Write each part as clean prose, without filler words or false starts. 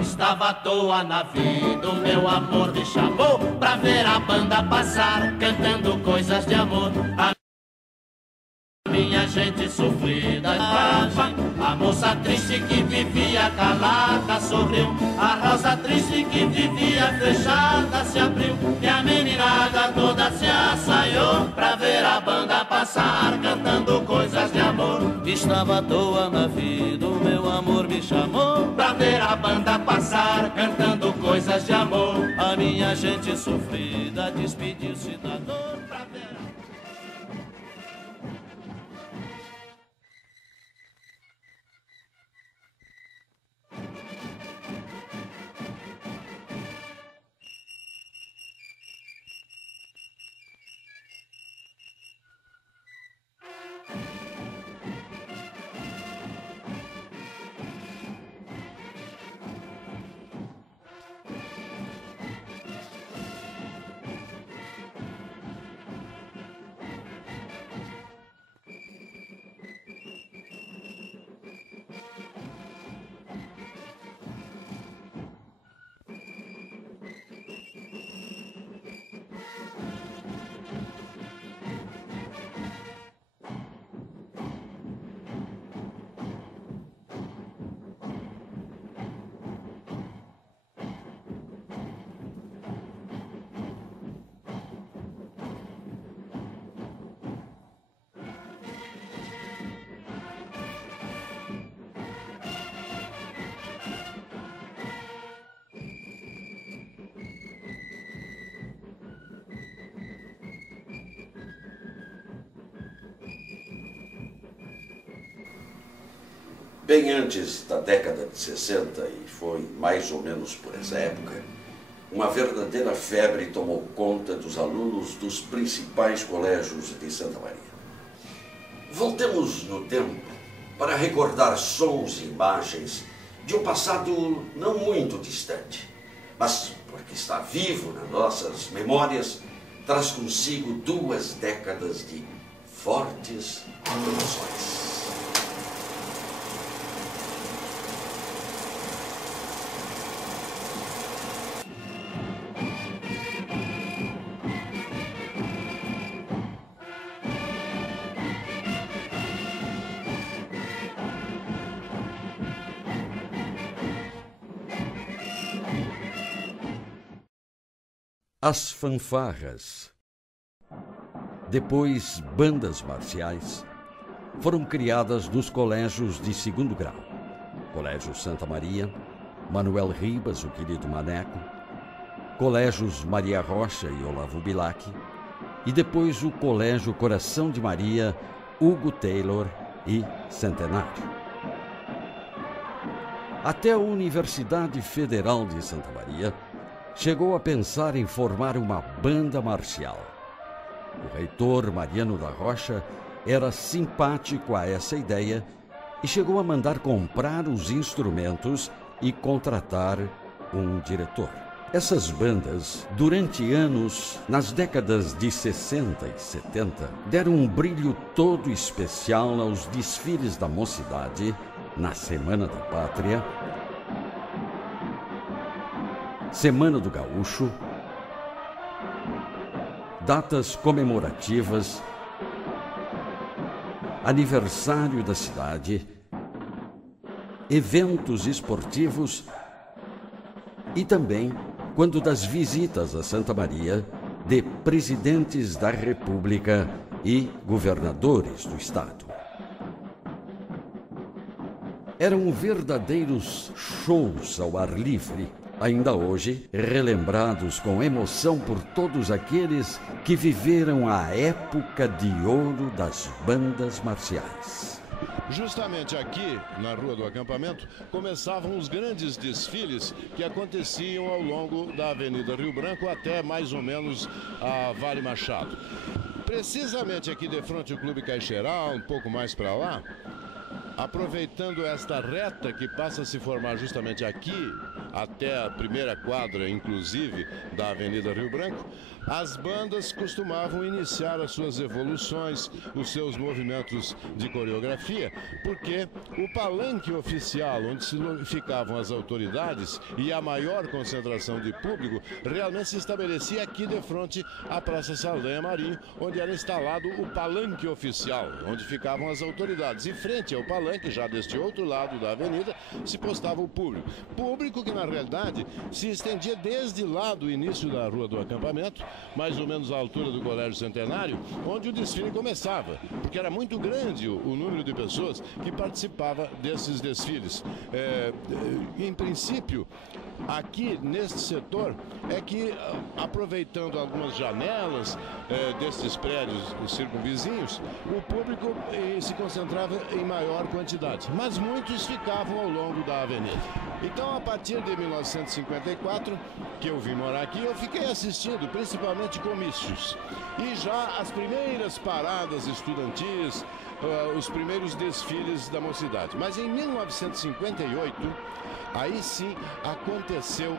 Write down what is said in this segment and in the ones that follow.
Estava à toa na vida, o meu amor me chamou pra ver a banda passar, cantando coisas de amor. A minha gente sofrida, a moça triste que vivia calada sorriu, a rosa triste que vivia fechada se abriu, e a meninada toda se assaiou pra ver a banda passar, cantando coisas de amor. Estava à toa na vida, o meu amor me chamou pra ver a banda passar, cantando coisas de amor. A minha gente sofrida despediu-se da dor pra ver a... Bem antes da década de 60, e foi mais ou menos por essa época, uma verdadeira febre tomou conta dos alunos dos principais colégios de Santa Maria. Voltemos no tempo para recordar sons e imagens de um passado não muito distante, mas porque está vivo nas nossas memórias, traz consigo 2 décadas de fortes emoções. As fanfarras, depois bandas marciais, foram criadas nos colégios de 2º grau. Colégio Santa Maria, Manuel Ribas, o querido Maneco, Colégios Maria Rocha e Olavo Bilac, e depois o Colégio Coração de Maria, Hugo Taylor e Centenário. Até a Universidade Federal de Santa Maria chegou a pensar em formar uma banda marcial. O reitor Mariano da Rocha era simpático a essa ideia e chegou a mandar comprar os instrumentos e contratar um diretor. Essas bandas, durante anos, nas décadas de 60 e 70, deram um brilho todo especial aos desfiles da mocidade, na Semana da Pátria, Semana do Gaúcho, datas comemorativas, aniversário da cidade, eventos esportivos e também quando das visitas a Santa Maria de presidentes da República e governadores do estado. Eram verdadeiros shows ao ar livre, ainda hoje relembrados com emoção por todos aqueles que viveram a época de ouro das bandas marciais. Justamente aqui, na Rua do Acampamento, começavam os grandes desfiles que aconteciam ao longo da Avenida Rio Branco até mais ou menos a Vale Machado. Precisamente aqui de frente ao Clube Caixeral, um pouco mais para lá, aproveitando esta reta que passa a se formar justamente aqui, até a primeira quadra, inclusive, da Avenida Rio Branco, as bandas costumavam iniciar as suas evoluções, os seus movimentos de coreografia, porque o palanque oficial, onde ficavam as autoridades e a maior concentração de público, realmente se estabelecia aqui de frente à Praça Saldanha Marinho, onde era instalado o palanque oficial, onde ficavam as autoridades. E frente ao palanque, já deste outro lado da avenida, se postava o público. Público que, na realidade, se estendia desde lá do início da Rua do Acampamento, mais ou menos à altura do Colégio Centenário, onde o desfile começava, porque era muito grande o número de pessoas que participava desses desfiles. Em princípio, aqui neste setor é que, aproveitando algumas janelas desses prédios circunvizinhos, o público se concentrava em maior quantidade, mas muitos ficavam ao longo da avenida. Então, a partir de 1954, que eu vim morar aqui, eu fiquei assistindo principalmente comícios. E já as primeiras paradas estudantis, os primeiros desfiles da mocidade. Mas em 1958, aí sim aconteceu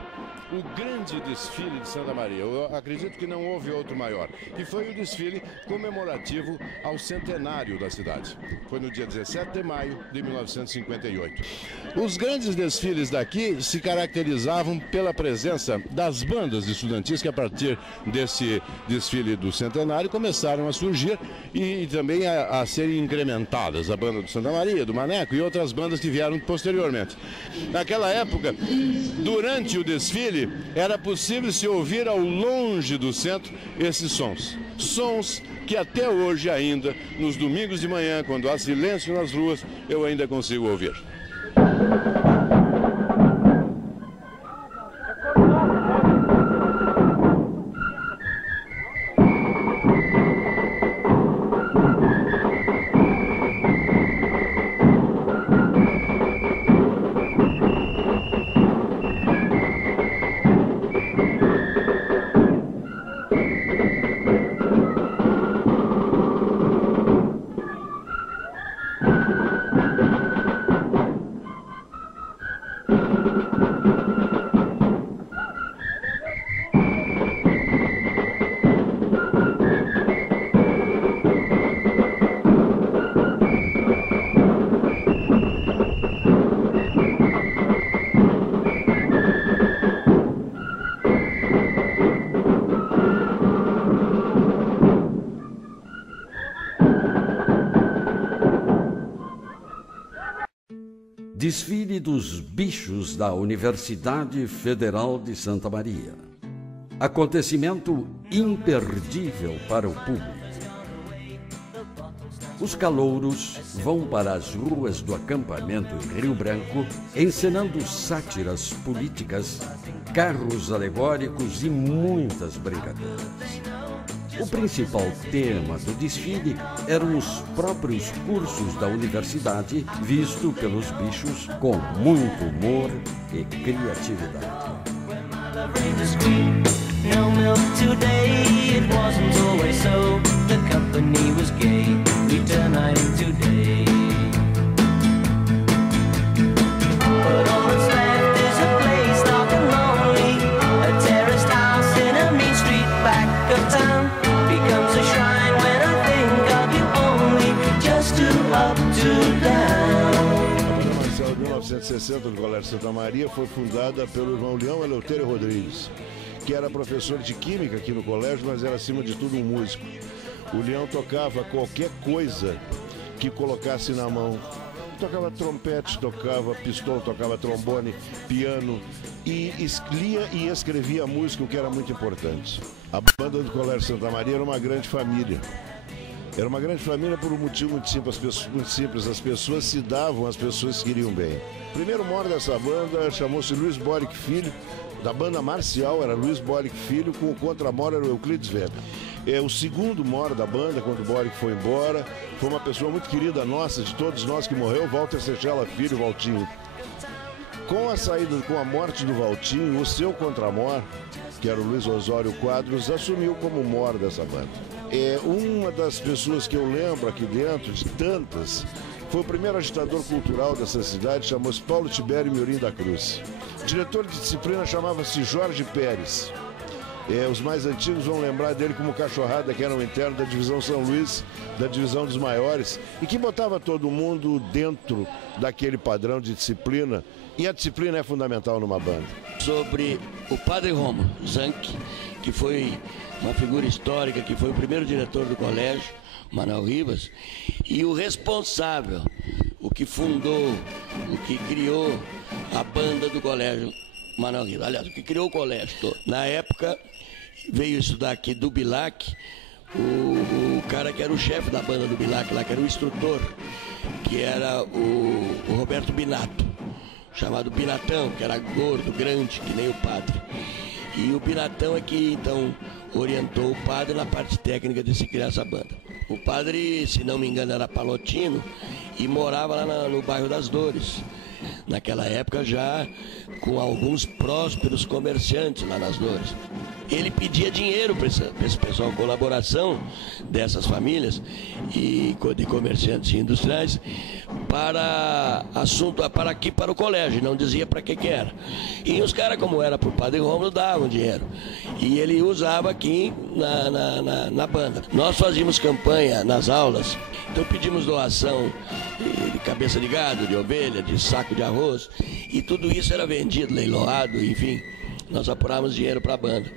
o grande desfile de Santa Maria. Eu acredito que não houve outro maior. E foi o desfile comemorativo ao centenário da cidade. Foi no dia 17 de maio de 1958. Os grandes desfiles daqui se caracterizavam pela presença das bandas estudantis que, a partir desse desfile do centenário, começaram a surgir e também a serem incrementadas. A banda do Santa Maria, do Maneco e outras bandas que vieram posteriormente. Naquela época, durante o desfile, era possível se ouvir ao longe do centro esses sons. Sons que até hoje ainda, nos domingos de manhã, quando há silêncio nas ruas, eu ainda consigo ouvir. Desfile dos bichos da Universidade Federal de Santa Maria. Acontecimento imperdível para o público. Os calouros vão para as ruas do acampamento em Rio Branco, encenando sátiras políticas, carros alegóricos e muitas brincadeiras. O principal tema do desfile eram os próprios cursos da universidade, visto pelos bichos com muito humor e criatividade. Em 1960, no Colégio Santa Maria, foi fundada pelo irmão Leão Eleutério Rodrigues, que era professor de química aqui no colégio, mas era, acima de tudo, um músico. O Leão tocava qualquer coisa que colocasse na mão. Tocava trompete, tocava pistão, tocava trombone, piano, e lia e escrevia música, o que era muito importante. A banda do Colégio Santa Maria era uma grande família. Era uma grande família por um motivo muito simples. As pessoas se davam, as pessoas se queriam bem. O primeiro mor dessa banda chamou-se Luiz Boric Filho. Da banda marcial era Luiz Boric Filho, com o contramor era o Euclides Weber. O segundo mor da banda, quando o Boric foi embora, foi uma pessoa muito querida nossa, de todos nós que morreu, Walter Sechela Filho, Valtinho. Com a saída, com a morte do Valtinho, o seu contramor, que era o Luiz Osório Quadros, assumiu como mor dessa banda. Uma das pessoas que eu lembro aqui dentro, de tantas, foi o primeiro agitador cultural dessa cidade, chamou-se Paulo Tibério Miorim da Cruz. O diretor de disciplina chamava-se Jorge Pérez. Os mais antigos vão lembrar dele como Cachorrada, que era um interno da divisão São Luís, da divisão dos maiores, e que botava todo mundo dentro daquele padrão de disciplina, e a disciplina é fundamental numa banda. Sobre o Padre Rômulo Zanck, que foi uma figura histórica, que foi o primeiro diretor do colégio, Manuel Ribas, e o responsável, o que fundou, o que criou a banda do colégio Manuel Ribas. Aliás, o que criou o colégio todo. Na época, veio estudar aqui do Bilac, o cara que era o chefe da banda do Bilac lá, que era o instrutor, que era o Roberto Binato, chamado Binatão, que era gordo, grande, que nem o padre. E o Binatão é que, então, orientou o padre na parte técnica de se criar essa banda. O padre, se não me engano, era palotino e morava lá no bairro das Dores. Naquela época já com alguns prósperos comerciantes lá nas Dores. Ele pedia dinheiro para esse pessoal, colaboração dessas famílias e de comerciantes e industriais para aqui para o colégio, não dizia para que era. E os caras, como era para o Padre Rômulo, davam dinheiro. E ele usava aqui na banda. Nós fazíamos campanha nas aulas, então pedimos doação de cabeça de gado, de ovelha, de saco de arroz, e tudo isso era vendido, leiloado, enfim. Nós apurávamos dinheiro para a banda.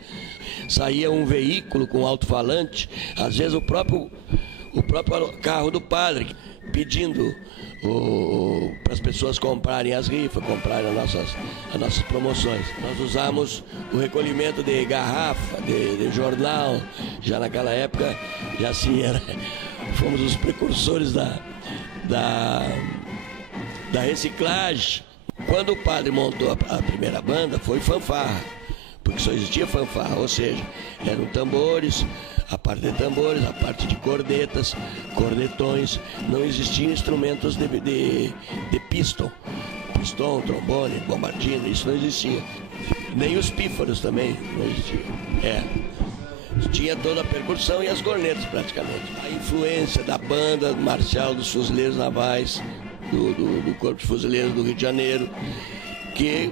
Saía um veículo com alto-falante, às vezes o próprio carro do padre, pedindo para as pessoas comprarem as rifas, comprarem as nossas promoções. Nós usamos o recolhimento de garrafa, de jornal, já naquela época, já assim fomos os precursores da reciclagem. Quando o padre montou a primeira banda, foi fanfarra, porque só existia fanfarra, ou seja, eram tambores, a parte de tambores, a parte de cornetas, cornetões, não existiam instrumentos de pistão, trombone, bombardino, isso não existia. Nem os pífaros também não existiam. Tinha toda a percussão e as cornetas praticamente. A influência da banda marcial dos fuzileiros navais, do Corpo de Fuzileiros do Rio de Janeiro, que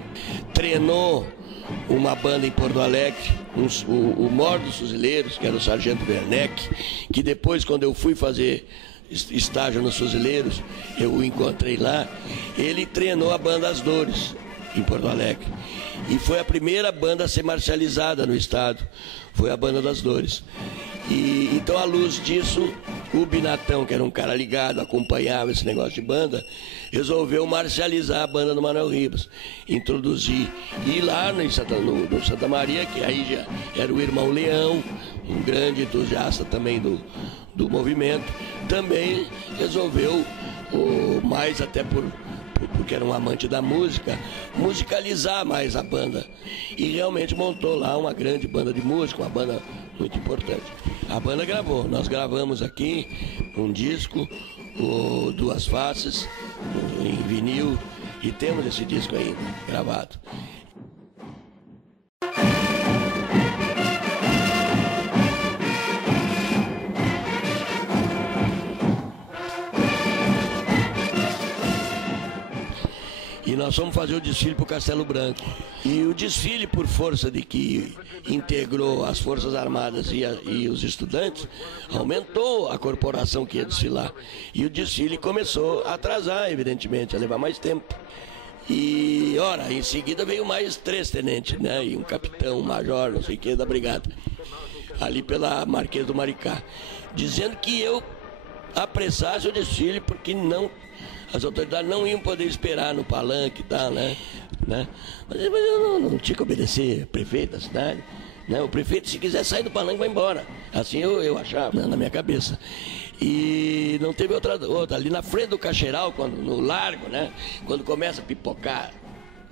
treinou uma banda em Porto Alegre, o maior dos fuzileiros, que era o Sargento Werneck, que depois, quando eu fui fazer estágio nos fuzileiros, eu o encontrei lá. Ele treinou a banda As Dores em Porto Alegre e foi a primeira banda a ser marcializada no estado, foi a banda das Dores. E então, à luz disso, o Binatão, que era um cara ligado, acompanhava esse negócio de banda, resolveu marcializar a banda do Manuel Ribas, introduzir. E lá no Santa Maria, que aí já era o irmão Leão, um grande entusiasta também do movimento, também resolveu, mais até porque era um amante da música, musicalizar mais a banda. E realmente montou lá uma grande banda de música, uma banda muito importante. A banda gravou, nós gravamos aqui um disco, Duas Faces, em vinil, e temos esse disco ainda gravado. E nós fomos fazer o desfile para o Castelo Branco. E o desfile, por força de que integrou as Forças Armadas e os estudantes, aumentou a corporação que ia desfilar. E o desfile começou a atrasar, evidentemente, a levar mais tempo. E, ora, em seguida veio mais 3 tenentes, né? E um capitão, um major, não sei o que, da brigada, ali pela Marquês do Maricá, dizendo que eu apressasse o desfile porque as autoridades não iam poder esperar no palanque e tal, né? Mas eu não tinha que obedecer prefeito da cidade, né? O prefeito, se quiser sair do palanque, vai embora. Assim eu achava, né, na minha cabeça. E não teve outra. Ali na frente do Caxeiral, no largo, né? Quando começa a pipocar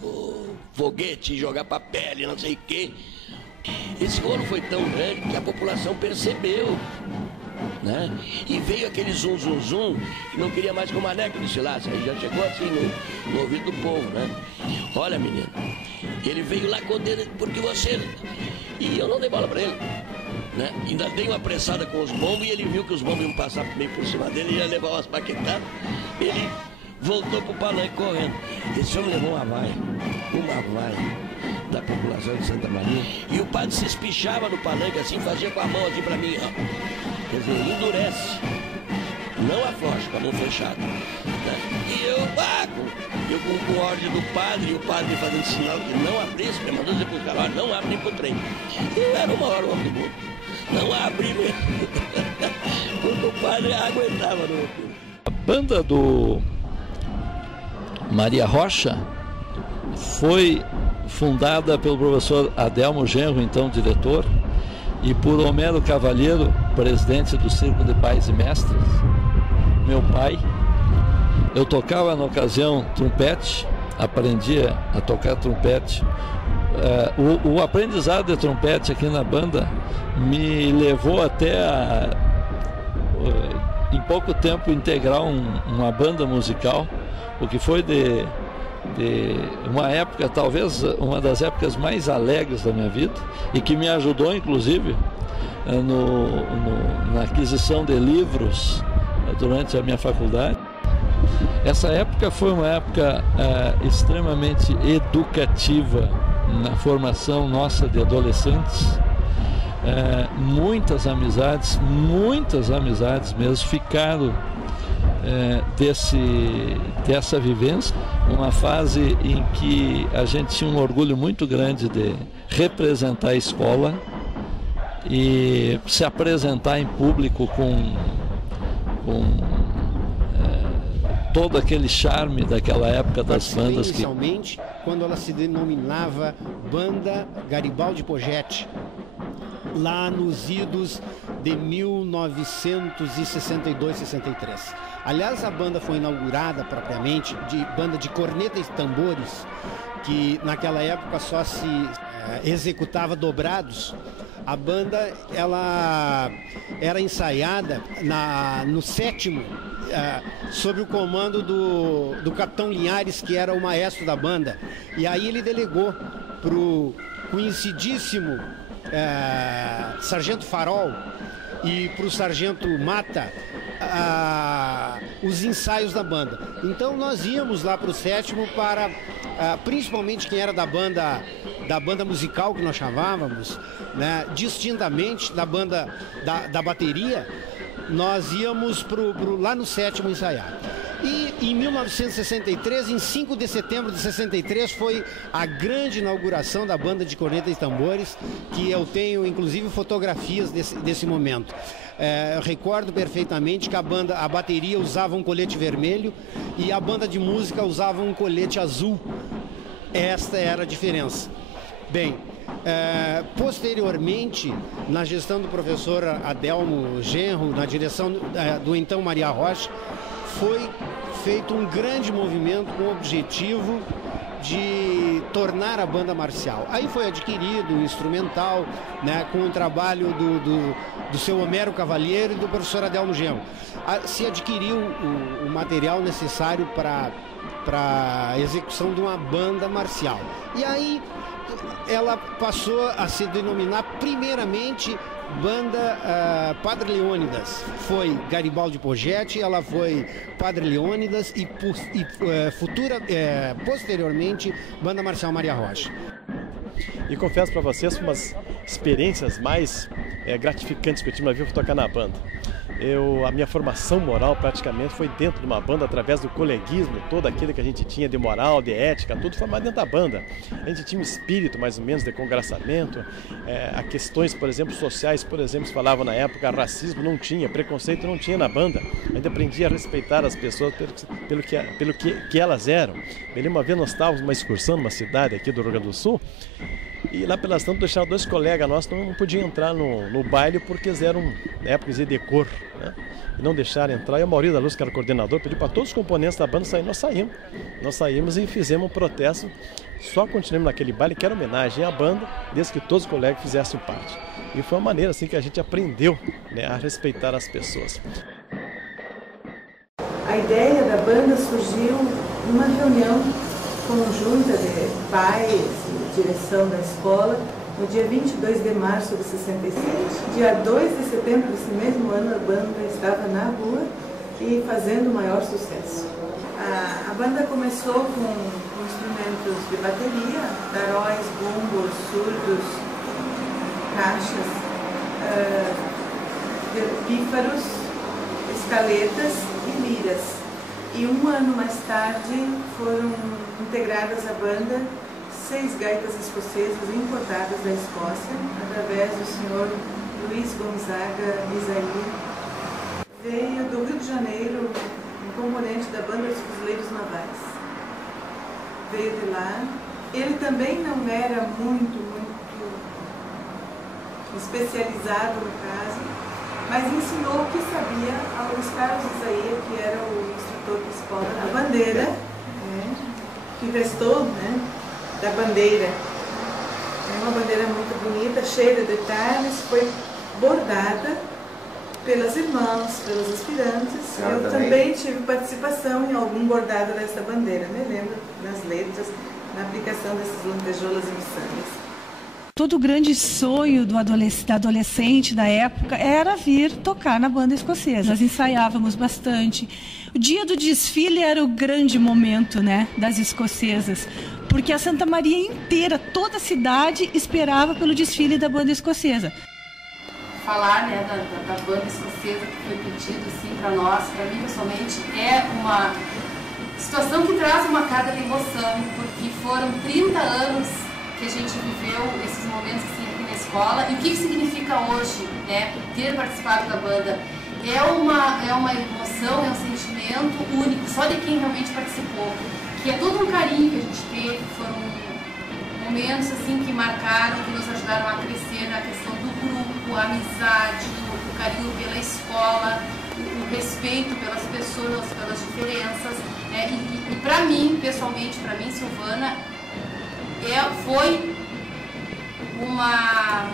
o foguete, jogar papel e não sei o quê. Esse rolo foi tão grande que a população percebeu, né? E veio aquele zum, zum, zum, que não queria mais que o Maneco desfilasse. Aí já chegou assim no ouvido do povo, né? Olha, menino, ele veio lá com o dedo porque você... E eu não dei bola pra ele. né? Ainda dei uma pressada com os bombos e ele viu que os bombos iam passar meio por cima dele e ia levar umas paquetadas. Ele voltou pro palanque correndo. Esse homem levou uma vaia da população de Santa Maria. E o padre se espichava no palanque assim, fazia com a mão assim pra mim, ó. Quer dizer, endurece. Não afrouxa, com a mão fechada. Né? E eu com a ordem do padre, e o padre fazendo sinal que não abrisse, me mandou dizer pro cara, não abre nem pro trem. E eu era uma hora o homem do mundo. Não abre mesmo. Porque o padre aguentava no ouvido. A banda do Maria Rocha foi fundada pelo professor Adelmo Genro, então diretor, e por Homero Cavalheiro, presidente do Círculo de Pais e Mestres, meu pai. Eu tocava na ocasião trompete, aprendia a tocar trompete. O aprendizado de trompete aqui na banda me levou até em pouco tempo integrar uma banda musical, o que foi de uma época, talvez uma das épocas mais alegres da minha vida, e que me ajudou inclusive na aquisição de livros durante a minha faculdade. Essa época foi uma época extremamente educativa na formação nossa de adolescentes. Muitas amizades mesmo ficaram dessa vivência, uma fase em que a gente tinha um orgulho muito grande de representar a escola e se apresentar em público com todo aquele charme daquela época das bandas. Inicialmente, quando ela se denominava Banda Garibaldi Poggetti, lá nos idos de 1962-63. Aliás, a banda foi inaugurada propriamente de banda de corneta e tambores, que naquela época só se executava dobrados. A banda ela era ensaiada no sétimo, sob o comando do capitão Linhares, que era o maestro da banda. E aí ele delegou para o conhecidíssimo Sargento Farol e para o Sargento Mata os ensaios da banda. Então nós íamos lá para o sétimo para, principalmente quem era da banda musical, que nós chamávamos, né, distintamente da banda da bateria, nós íamos lá no sétimo ensaiar. E em 1963, em 5 de setembro de 63, foi a grande inauguração da banda de corneta e tambores, que eu tenho inclusive fotografias desse momento. Eu recordo perfeitamente que a bateria usava um colete vermelho e a banda de música usava um colete azul. Esta era a diferença. Bem, posteriormente, na gestão do professor Adelmo Genro, na direção do então Maria Rocha, foi feito um grande movimento com o objetivo de tornar a banda marcial. Aí foi adquirido o instrumental, né, com o trabalho do seu Homero Cavalheiro e do professor Adelmo Genro. Se adquiriu o material necessário para a execução de uma banda marcial. E aí ela passou a se denominar primeiramente Banda Padre Leônidas. Foi Garibaldi Poggetti, ela foi Padre Leônidas e posteriormente Banda Marcial Maria Rocha. E confesso para vocês, uma das experiências mais gratificantes que eu tive na vida foi tocar na banda. A minha formação moral praticamente foi dentro de uma banda, através do coleguismo, todo aquilo que a gente tinha de moral, de ética, tudo formado dentro da banda. A gente tinha um espírito mais ou menos de congraçamento, a questões, por exemplo, sociais, por exemplo, se falava na época, racismo não tinha, preconceito não tinha na banda. A gente aprendia a respeitar as pessoas pelo que elas eram. Uma vez nós estávamos numa excursão numa cidade aqui do Rio Grande do Sul, e lá pelas tantas deixaram 2 colegas nossos, não podiam entrar no baile porque eles eram, na época, de cor, né? E não deixaram entrar. E a Maurício da Luz, que era o coordenador, pediu para todos os componentes da banda saírem. Nós saímos e fizemos um protesto. Só continuamos naquele baile, que era homenagem à banda, desde que todos os colegas fizessem parte. E foi uma maneira assim que a gente aprendeu, né, a respeitar as pessoas. A ideia da banda surgiu numa reunião conjunta de pais e direção da escola, no dia 22 de março de 67. Dia 2 de setembro desse mesmo ano, a banda estava na rua e fazendo o maior sucesso. A banda começou com instrumentos de bateria, taróis, bombos, surdos, caixas, pífaros, escaletas e liras. E um ano mais tarde foram integradas à banda 6 gaitas escocesas importadas da Escócia, através do senhor Luís Gonzaga Isaí. Veio do Rio de Janeiro um componente da banda dos Fuzileiros Navais. Veio de lá. Ele também não era muito especializado no caso, mas ensinou o que sabia ao Luís Carlos Isaí, que era o instrutor principal da bandeira, que restou, da bandeira. É uma bandeira muito bonita, cheia de detalhes, foi bordada pelas irmãs, pelas aspirantes. Eu também tive participação em algum bordado dessa bandeira, me lembro nas letras, na aplicação desses lantejoulas e miçangas. Todo o grande sonho da adolescente da época era vir tocar na banda escocesa. Nós ensaiávamos bastante. O dia do desfile era o grande momento, das escocesas, porque a Santa Maria inteira, toda a cidade esperava pelo desfile da banda escocesa. Falar da banda escocesa que foi pedido assim, para nós, para mim pessoalmente, é uma situação que traz uma carga de emoção, porque foram 30 anos que a gente viveu esses momentos assim, aqui na escola, e o que significa hoje, ter participado da banda. É uma emoção, é um sentimento único, só de quem realmente participou, que é todo um carinho que a gente teve, foram momentos assim que marcaram, que nos ajudaram a crescer na questão do grupo, a amizade, o carinho pela escola, o respeito pelas pessoas, pelas diferenças, e para mim, pessoalmente, para mim, Silvana, foi uma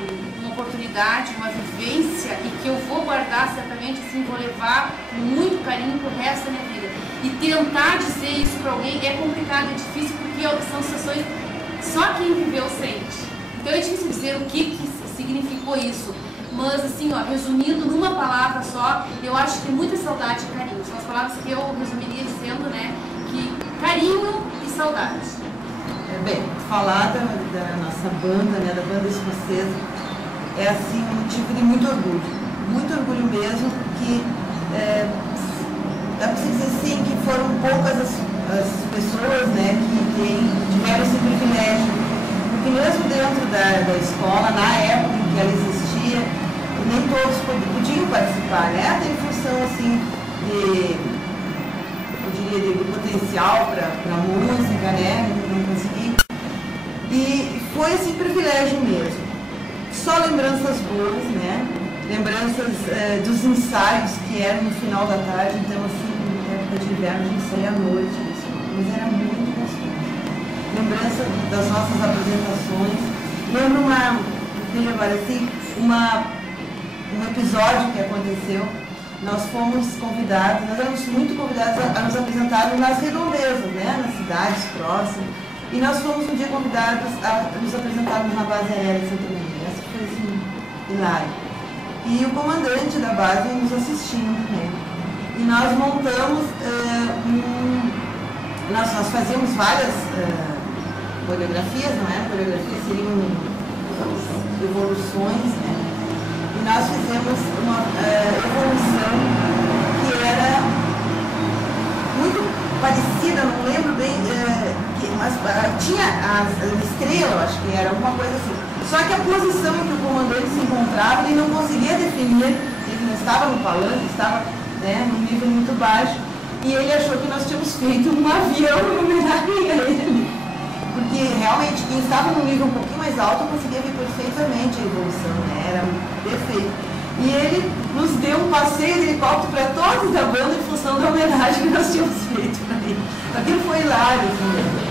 oportunidade, uma vivência, e que eu vou guardar certamente, assim, vou levar com muito carinho pro resto da minha vida. E tentar dizer isso para alguém é complicado, é difícil, porque são situações que só quem viveu sente. Então é difícil dizer o que significou isso. Mas assim, resumindo numa palavra só, eu acho que tem muita saudade e carinho. São as palavras que eu resumiria dizendo, que carinho e saudade. Bem, falar da nossa banda, da banda escocesa, é assim um motivo de muito orgulho mesmo, porque dá para dizer assim que foram poucas as pessoas que tiveram esse privilégio, porque mesmo dentro da escola, na época em que ela existia, nem todos podiam participar, até em função assim de potencial para música, não consegui. E foi esse privilégio mesmo. Só lembranças boas, lembranças dos ensaios que eram no final da tarde, então assim, na época de inverno a gente saía à noite, mas era muito gostoso. Lembrança das nossas apresentações. Lembro agora assim, um episódio que aconteceu. Nós fomos convidados, nós éramos muito convidados a nos apresentar nas redondezas, nas cidades próximas. E nós fomos um dia convidados a nos apresentarmos na base aérea de Santa Maria. Essa foi assim, hilário. E o comandante da base nos assistindo também. E nós montamos, nós fazíamos várias coreografias, Coreografias seriam evoluções, E nós fizemos uma evolução que era muito parecida, não lembro bem, mas tinha a estrela, acho que era alguma coisa assim. Só que a posição em que o comandante se encontrava, ele não conseguia definir, ele não estava no palanque, estava num nível muito baixo, e ele achou que nós tínhamos feito um avião em homenagem a ele. Porque realmente quem estava num nível um pouquinho mais alto conseguia ver perfeitamente a evolução, era perfeito. E ele nos deu um passeio de helicóptero para todos da banda em função da homenagem que nós tínhamos feito para ele. Aquilo foi hilário, assim.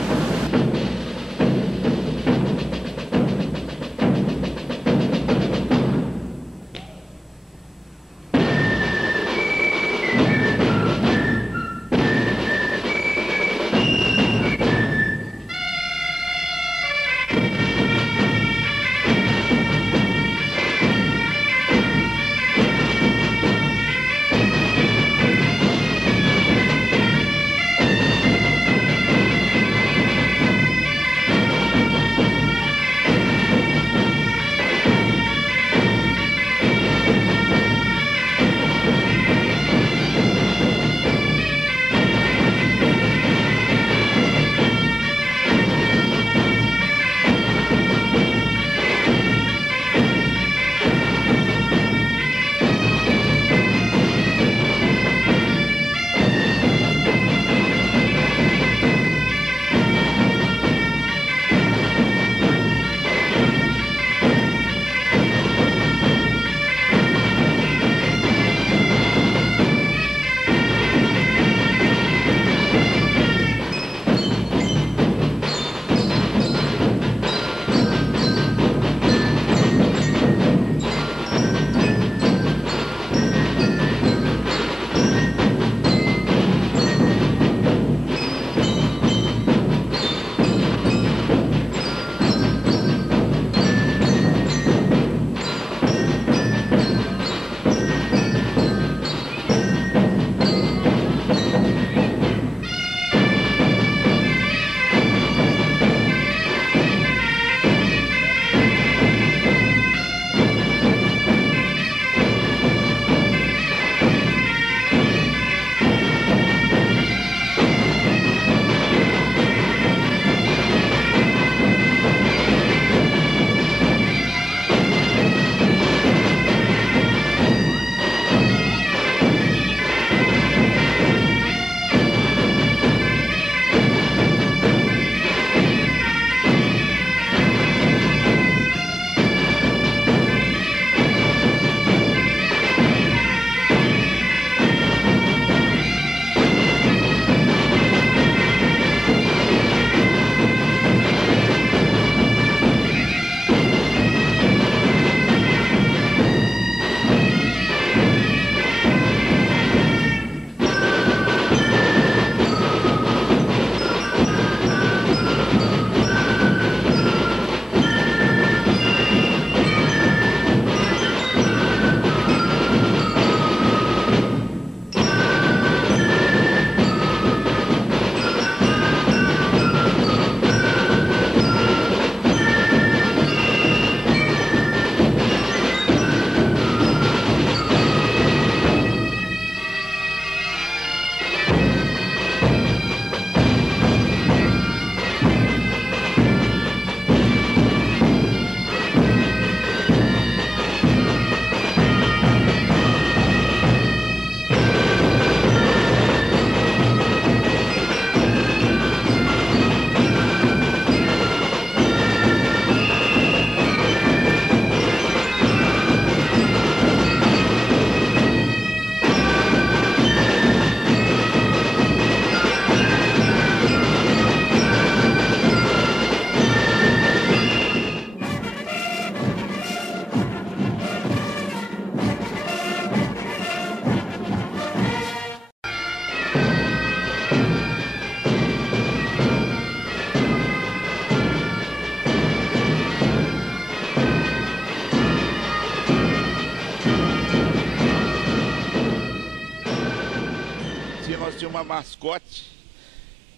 mascote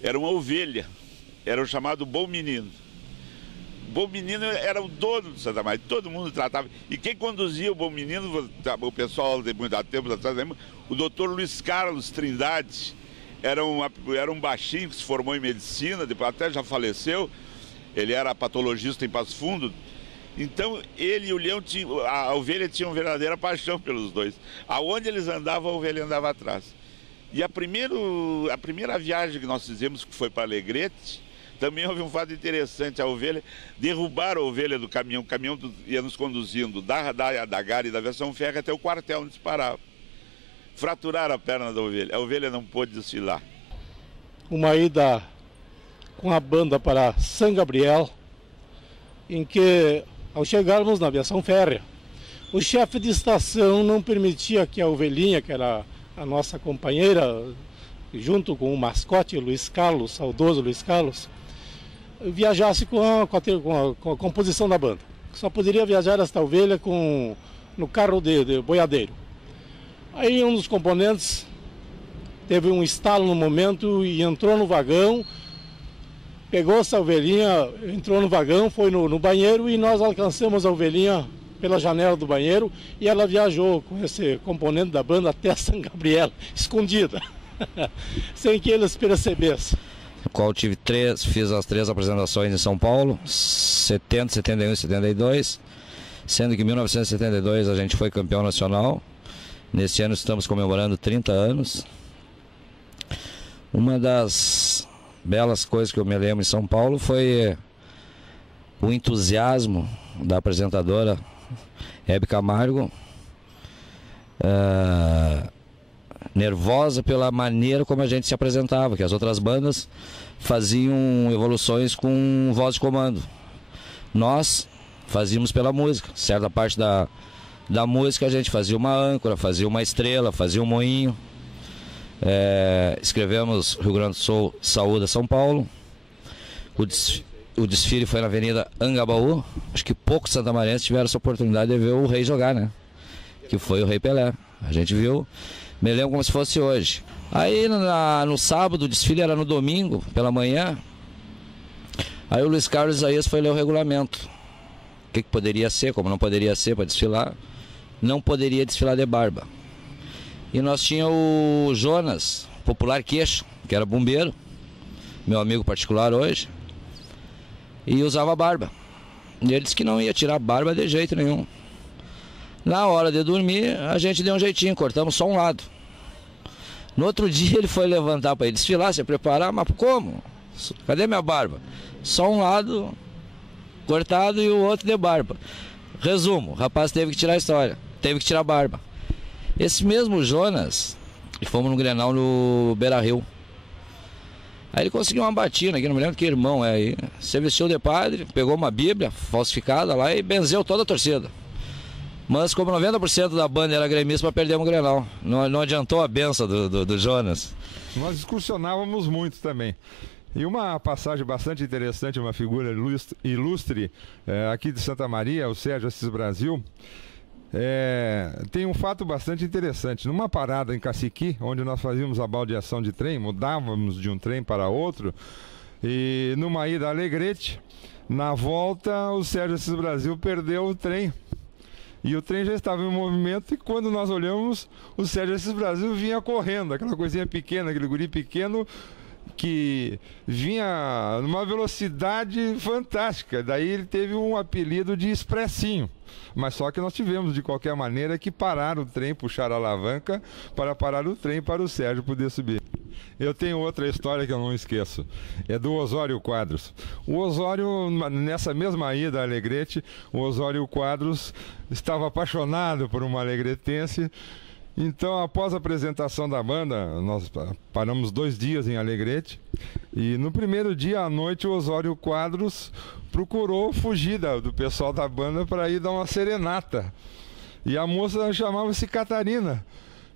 era uma ovelha, era o chamado Bom Menino. Bom Menino era o dono do Santa Maria, todo mundo tratava. E quem conduzia o Bom Menino, o pessoal de muito tempo atrás, o doutor Luiz Carlos Trindade, era um baixinho que se formou em medicina, depois até já faleceu. Ele era patologista em Passo Fundo. Então ele e o leão, a ovelha tinha uma verdadeira paixão pelos dois. Aonde eles andavam, a ovelha andava atrás. E a primeira viagem que nós fizemos, que foi para Alegrete, também houve um fato interessante. A ovelha, derrubaram a ovelha do caminhão, o caminhão ia nos conduzindo da Gare e da Aviação Ferro até o quartel onde se parava. Fraturaram a perna da ovelha, a ovelha não pôde desfilar. Uma ida com a banda para São Gabriel, em que, ao chegarmos na Aviação Férrea, o chefe de estação não permitia que a ovelhinha, que era a nossa companheira, junto com o mascote Luiz Carlos, saudoso Luiz Carlos, viajasse com a composição da banda. Só poderia viajar esta ovelha no carro de boiadeiro. Aí um dos componentes teve um estalo no momento e entrou no vagão, pegou essa ovelhinha, entrou no vagão, foi no banheiro e nós alcançamos a ovelhinha pela janela do banheiro e ela viajou com esse componente da banda até São Gabriel, escondida, sem que eles percebessem. Qual fiz as 3 apresentações em São Paulo, 70, 71 e 72, sendo que em 1972 a gente foi campeão nacional. Neste ano estamos comemorando 30 anos. Uma das belas coisas que eu me lembro em São Paulo foi o entusiasmo da apresentadora Hebe Camargo, nervosa pela maneira como a gente se apresentava, que as outras bandas faziam evoluções com voz de comando. Nós fazíamos pela música, certa parte da música a gente fazia uma âncora, fazia uma estrela, fazia um moinho. Escrevemos Rio Grande do Sul, Saúde, São Paulo. O desfile foi na Avenida Angabaú. Acho que poucos santamarenses tiveram essa oportunidade de ver o Rei jogar, né? Que foi o Rei Pelé. A gente viu, me lembro como se fosse hoje. Aí no sábado, o desfile era no domingo, pela manhã. Aí o Luiz Carlos Isaías foi ler o regulamento. O que poderia ser, como não poderia ser para desfilar. Não poderia desfilar de barba. E nós tínhamos o Jonas, popular Queixo, que era bombeiro, meu amigo particular hoje, e usava barba. E ele disse que não ia tirar barba de jeito nenhum. Na hora de dormir, a gente deu um jeitinho, cortamos só um lado. No outro dia ele foi levantar para ir desfilar, se preparar, mas como? Cadê minha barba? Só um lado cortado e o outro de barba. Resumo, o rapaz teve que tirar a história, teve que tirar a barba. Esse mesmo Jonas, fomos no Grenal no Beira-Rio. Aí ele conseguiu uma batina aqui, não me lembro que irmão é aí. Se vestiu de padre, pegou uma bíblia falsificada lá e benzeu toda a torcida. Mas como 90% da banda era gremista, perdemos o Grenal. Não adiantou a benção do Jonas. Nós excursionávamos muito também. E uma passagem bastante interessante, uma figura ilustre aqui de Santa Maria, o Sérgio Assis Brasil, tem um fato bastante interessante. Numa parada em Caciqui, onde nós fazíamos a baldeação de trem, mudávamos de um trem para outro, e numa ida a Alegrete, na volta o Sérgio Assis Brasil perdeu o trem. E o trem já estava em movimento e quando nós olhamos, o Sérgio Assis Brasil vinha correndo, aquela coisinha pequena, aquele guri pequeno, que vinha numa velocidade fantástica. Daí ele teve um apelido de Expressinho. Mas só que nós tivemos de qualquer maneira que parar o trem, puxar a alavanca para parar o trem para o Sérgio poder subir. Eu tenho outra história que eu não esqueço, é do Osório Quadros. O Osório, nessa mesma ida a Alegrete, o Osório Quadros estava apaixonado por uma alegretense. Então, após a apresentação da banda, nós paramos 2 dias em Alegrete. E no primeiro dia à noite, o Osório Quadros procurou fugir do pessoal da banda para ir dar uma serenata. E a moça chamava-se Catarina.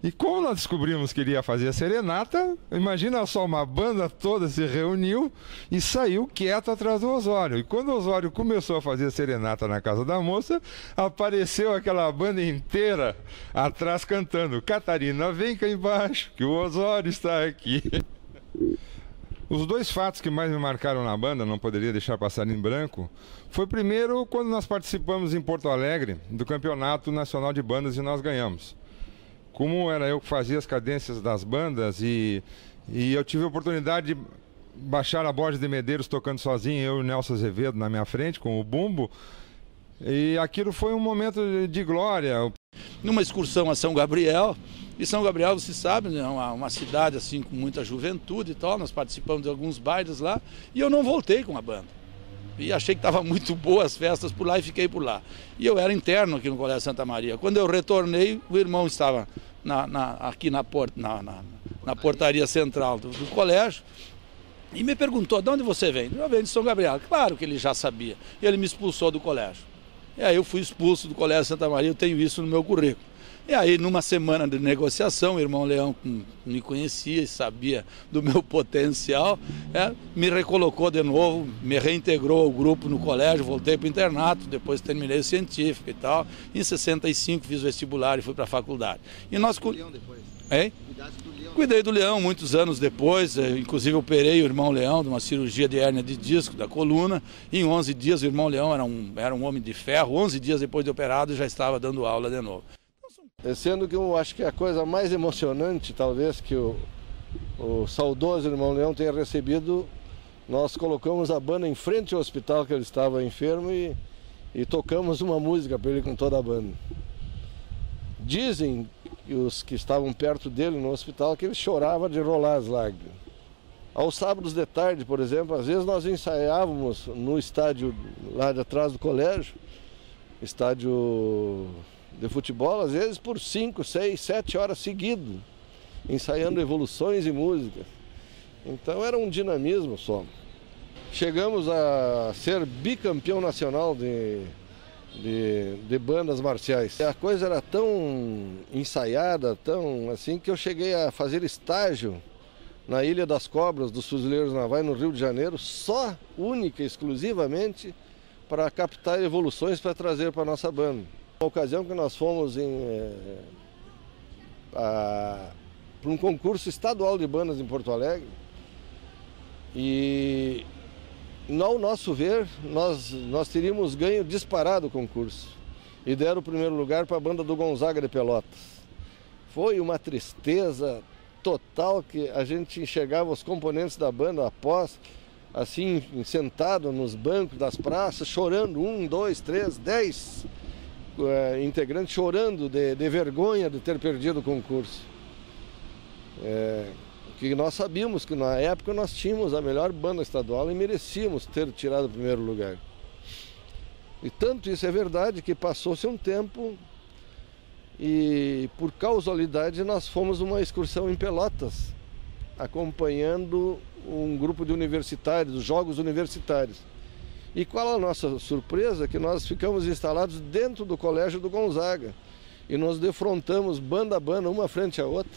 E como nós descobrimos que ele ia fazer a serenata, imagina só, uma banda toda se reuniu e saiu quieto atrás do Osório. E quando o Osório começou a fazer a serenata na casa da moça, apareceu aquela banda inteira atrás cantando: Catarina, vem cá embaixo, que o Osório está aqui. Os dois fatos que mais me marcaram na banda, não poderia deixar passar em branco, foi primeiro quando nós participamos em Porto Alegre do Campeonato Nacional de Bandas e nós ganhamos. Como era eu que fazia as cadências das bandas e eu tive a oportunidade de baixar a Borges de Medeiros tocando sozinho, eu e o Nelson Azevedo na minha frente com o bumbo, e aquilo foi um momento de glória. Numa excursão a São Gabriel, e São Gabriel, você sabe, é uma cidade assim com muita juventude e tal, nós participamos de alguns bailes lá, e eu não voltei com a banda. E achei que estava muito boa as festas por lá e fiquei por lá. E eu era interno aqui no Colégio Santa Maria. Quando eu retornei, o irmão estava aqui na portaria central do colégio e me perguntou: de onde você vem? Eu venho de São Gabriel. Claro que ele já sabia. Ele me expulsou do colégio. E aí eu fui expulso do Colégio Santa Maria, eu tenho isso no meu currículo. E aí, numa semana de negociação, o irmão Leão me conhecia e sabia do meu potencial, me recolocou de novo, me reintegrou ao grupo no colégio, voltei para o internato, depois terminei o científico e tal. Em 65 fiz vestibular e fui para a faculdade. E nós... Cuidei do Leão muitos anos depois, inclusive operei o irmão Leão de uma cirurgia de hérnia de disco da coluna. E em 11 dias o irmão Leão era um homem de ferro, 11 dias depois de operado já estava dando aula de novo. Sendo que eu acho que a coisa mais emocionante, talvez, que o saudoso irmão Leão tenha recebido, nós colocamos a banda em frente ao hospital que ele estava enfermo e tocamos uma música para ele com toda a banda. Dizem os que estavam perto dele no hospital que ele chorava de rolar as lágrimas. Aos sábados de tarde, por exemplo, às vezes nós ensaiávamos no estádio lá de atrás do colégio, estádio de futebol, às vezes por 5, 6, 7 horas seguidas, ensaiando evoluções e músicas. Então era um dinamismo só. Chegamos a ser bicampeão nacional de bandas marciais. A coisa era tão ensaiada, tão assim, que eu cheguei a fazer estágio na Ilha das Cobras, dos Fuzileiros Navais, no Rio de Janeiro, só, única e exclusivamente, para captar evoluções para trazer para a nossa banda. Uma ocasião que nós fomos para um concurso estadual de bandas em Porto Alegre e, ao nosso ver, nós teríamos ganho disparado o concurso e deram o primeiro lugar para a banda do Gonzaga de Pelotas. Foi uma tristeza total que a gente enxergava os componentes da banda após, assim, sentado nos bancos das praças, chorando, 1, 2, 3, 10 integrantes chorando de vergonha de ter perdido o concurso. Que nós sabíamos que na época nós tínhamos a melhor banda estadual e merecíamos ter tirado o primeiro lugar. E tanto isso é verdade que passou-se um tempo e por causalidade nós fomos uma excursão em Pelotas, acompanhando um grupo de universitários, os Jogos Universitários. E qual a nossa surpresa? Que nós ficamos instalados dentro do Colégio do Gonzaga e nos defrontamos banda a banda, uma frente à outra.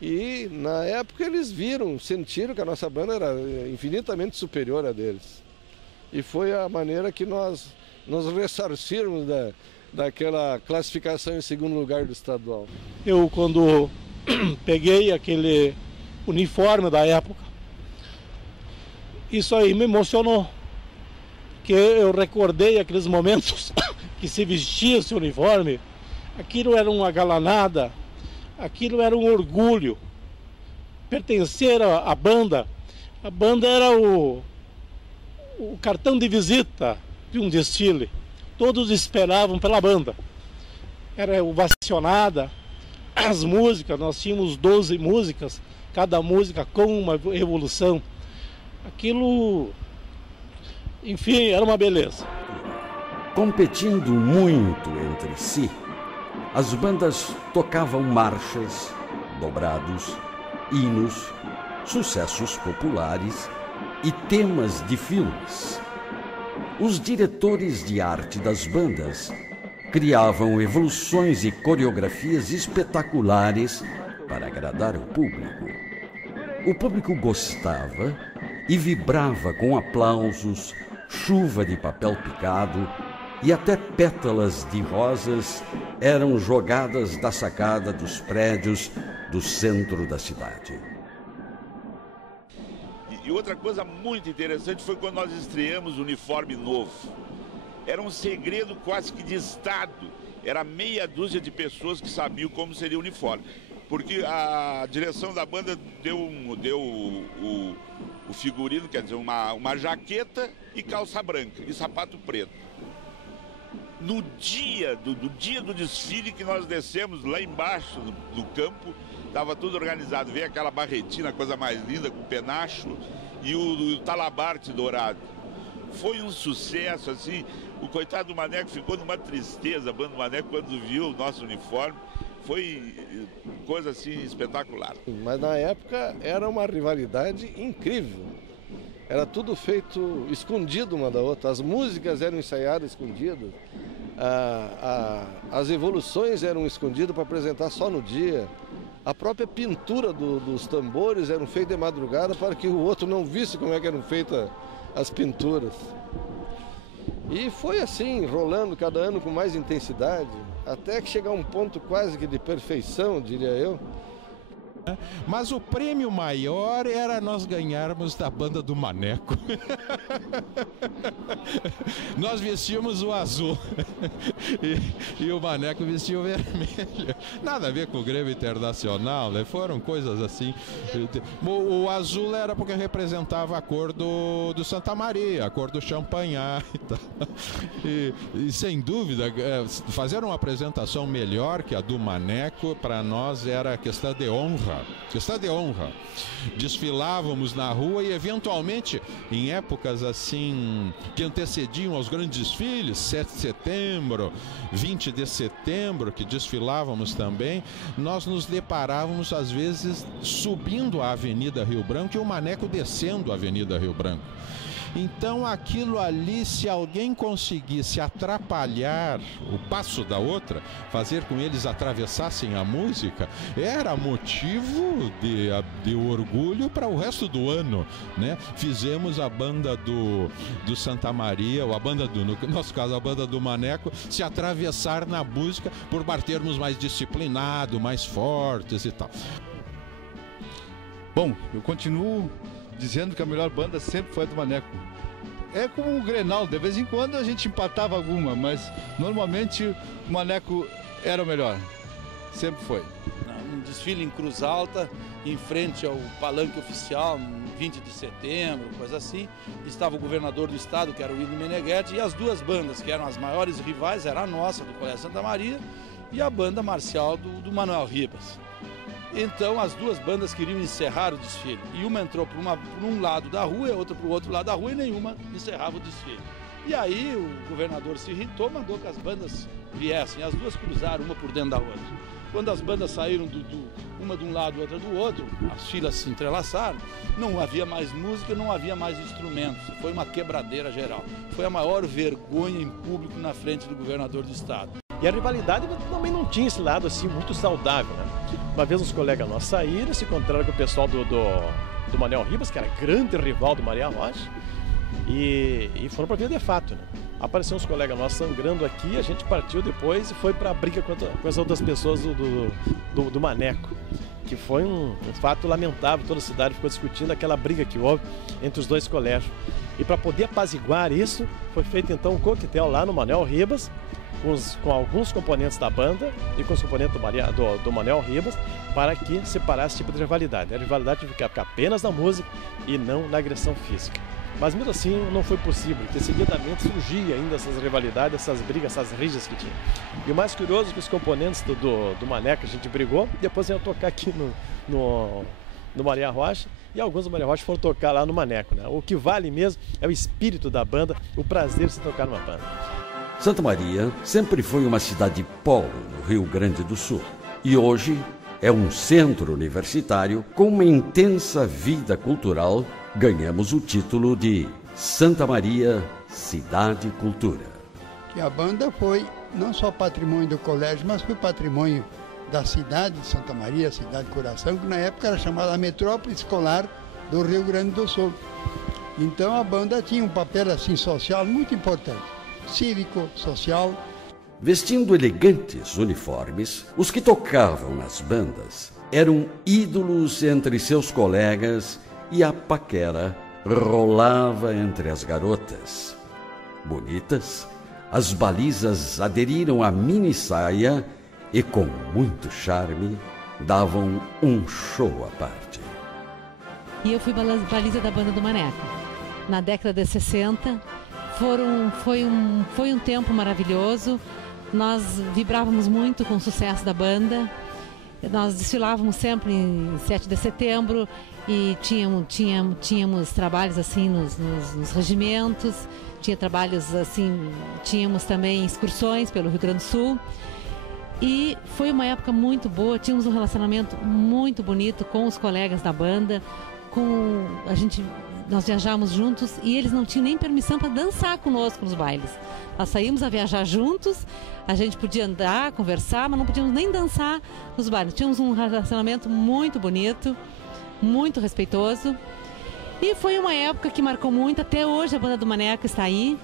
E na época eles sentiram que a nossa banda era infinitamente superior a deles. E foi a maneira que nós nos ressarcirmos daquela classificação em segundo lugar do estadual. Eu, quando peguei aquele uniforme da época, isso aí me emocionou. Que eu recordei aqueles momentos que se vestia esse uniforme, aquilo era uma galanada, aquilo era um orgulho, pertencer à banda. A banda era o cartão de visita de um desfile, todos esperavam pela banda. Era ovacionada, as músicas, nós tínhamos 12 músicas, cada música com uma evolução. Aquilo... Enfim, era uma beleza. Competindo muito entre si, as bandas tocavam marchas, dobrados, hinos, sucessos populares e temas de filmes. Os diretores de arte das bandas criavam evoluções e coreografias espetaculares para agradar o público. O público gostava e vibrava com aplausos, chuva de papel picado e até pétalas de rosas eram jogadas da sacada dos prédios do centro da cidade. E outra coisa muito interessante foi quando nós estreamos o uniforme novo. Era um segredo quase que de Estado. Era meia dúzia de pessoas que sabiam como seria o uniforme. Porque a direção da banda deu o figurino, quer dizer, uma jaqueta e calça branca e sapato preto. No dia do desfile que nós descemos lá embaixo do campo, estava tudo organizado. Veio aquela barretina, coisa mais linda, com penacho e o talabarte dourado. Foi um sucesso, assim. O coitado do Maneco ficou numa tristeza, a banda do Maneco, quando viu o nosso uniforme. Foi coisa assim espetacular. Mas na época era uma rivalidade incrível. Era tudo feito escondido uma da outra. As músicas eram ensaiadas escondidas. As evoluções eram escondidas para apresentar só no dia. A própria pintura dos tambores eram feitas de madrugada para que o outro não visse como é que eram feitas as pinturas. E foi assim, rolando cada ano com mais intensidade, até que chegar a um ponto quase que de perfeição, diria eu. Mas o prêmio maior era nós ganharmos da banda do Maneco. Nós vestíamos o azul e o Maneco vestia o vermelho. Nada a ver com o Grêmio Internacional, né? Foram coisas assim. O azul era porque representava a cor do Santa Maria, a cor do Champanhar e tal. E sem dúvida, fazer uma apresentação melhor que a do Maneco, para nós era questão de honra. Questão de honra. Desfilávamos na rua e eventualmente em épocas assim que antecediam aos grandes desfiles, 7 de setembro, 20 de setembro, que desfilávamos também, nós nos deparávamos às vezes subindo a Avenida Rio Branco e o Maneco descendo a Avenida Rio Branco. Então aquilo ali, se alguém conseguisse atrapalhar o passo da outra, fazer com eles atravessassem a música, era motivo de orgulho para o resto do ano, né? Fizemos a banda do Santa Maria, ou a banda no nosso caso a banda do Maneco, se atravessar na música por batermos mais disciplinado, mais fortes e tal. Bom, eu continuo dizendo que a melhor banda sempre foi a do Maneco. É como o Grenal, de vez em quando a gente empatava alguma, mas normalmente o Maneco era o melhor. Sempre foi. Um desfile em Cruz Alta, em frente ao palanque oficial, 20 de setembro, coisa assim. Estava o governador do estado, que era o Willy Meneghetti, e as duas bandas, que eram as maiores rivais, era a nossa, do Colégio Santa Maria, e a banda marcial do Manuel Ribas. Então as duas bandas queriam encerrar o desfile. E uma entrou por um lado da rua e a outra para o outro lado da rua e nenhuma encerrava o desfile. E aí o governador se irritou, mandou que as bandas viessem. As duas cruzaram uma por dentro da outra. Quando as bandas saíram uma de um lado e outra do outro, as filas se entrelaçaram, não havia mais música, não havia mais instrumentos. Foi uma quebradeira geral. Foi a maior vergonha em público na frente do governador do estado. E a rivalidade também não tinha esse lado assim muito saudável, né? Uma vez uns colegas nossos saíram, se encontraram com o pessoal do Manuel Ribas, que era grande rival do Maria Rocha, e foram para a Via de Fato, né? Apareceram uns colegas nossos sangrando aqui, a gente partiu depois e foi para a briga com as outras pessoas do Maneco, que foi um fato lamentável. Toda a cidade ficou discutindo aquela briga que houve entre os dois colégios. E para poder apaziguar isso, foi feito então um coquetel lá no Manuel Ribas, com alguns componentes da banda e com os componentes do Manuel Ribas, para que separasse esse tipo de rivalidade. A rivalidade ficar apenas na música e não na agressão física. Mas mesmo assim não foi possível, porque seguidamente surgia ainda essas rivalidades, essas brigas, essas rixas que tinha. E o mais curioso é que os componentes do Maneco a gente brigou, depois iam tocar aqui no Maria Rocha, e alguns do Maria Rocha foram tocar lá no Maneco, né? O que vale mesmo é o espírito da banda, o prazer de se tocar numa banda. Santa Maria sempre foi uma cidade polo no Rio Grande do Sul e hoje é um centro universitário com uma intensa vida cultural. Ganhamos o título de Santa Maria Cidade Cultura. Que a banda foi não só patrimônio do colégio, mas foi patrimônio da cidade de Santa Maria, cidade de coração, que na época era chamada a metrópole escolar do Rio Grande do Sul. Então a banda tinha um papel assim social muito importante, cívico, social. Vestindo elegantes uniformes, os que tocavam nas bandas eram ídolos entre seus colegas e a paquera rolava entre as garotas. Bonitas, as balizas aderiram à mini saia e, com muito charme, davam um show à parte. E eu fui baliza da banda do Maneco. Na década de 60, foi um tempo maravilhoso. Nós vibrávamos muito com o sucesso da banda. Nós desfilávamos sempre em 7 de setembro e tínhamos trabalhos assim nos regimentos, tinha trabalhos assim, tínhamos também excursões pelo Rio Grande do Sul. E foi uma época muito boa, tínhamos um relacionamento muito bonito com os colegas da banda, nós viajávamos juntos e eles não tinham nem permissão para dançar conosco nos bailes. Nós saímos a viajar juntos, a gente podia andar, conversar, mas não podíamos nem dançar nos bailes. Tínhamos um relacionamento muito bonito, muito respeitoso. E foi uma época que marcou muito, até hoje a banda do Maneco está aí.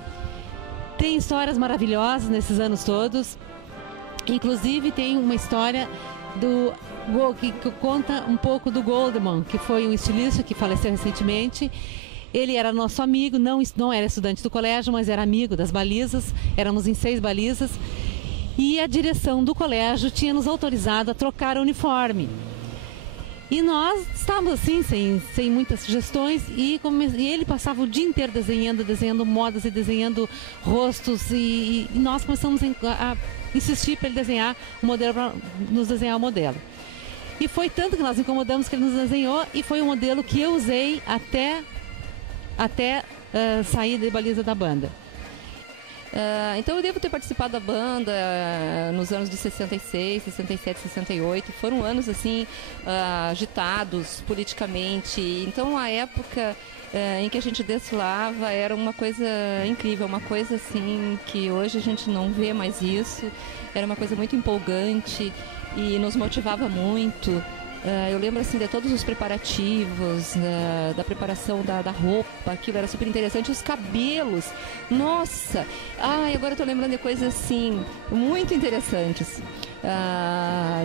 Tem histórias maravilhosas nesses anos todos. Inclusive tem uma história que conta um pouco do Goldman, que foi um estilista que faleceu recentemente. Ele era nosso amigo, não era estudante do colégio, mas era amigo das balizas. Éramos em 6 balizas. E a direção do colégio tinha nos autorizado a trocar o uniforme. E nós estávamos assim, sem muitas sugestões, e ele passava o dia inteiro desenhando modas e desenhando rostos, e nós começamos a insistir para ele desenhar o modelo, para nos desenhar o modelo. E foi tanto que nós incomodamos que ele nos desenhou, e foi o modelo que eu usei até sair de baliza da banda. Então eu devo ter participado da banda nos anos de 66, 67, 68. Foram anos assim agitados politicamente. Então a época em que a gente desfilava era uma coisa incrível, uma coisa assim que hoje a gente não vê mais isso. Era uma coisa muito empolgante e nos motivava muito. Eu lembro assim de todos os preparativos, da preparação da roupa, aquilo era super interessante. Os cabelos, nossa! Agora eu tô lembrando de coisas assim, muito interessantes.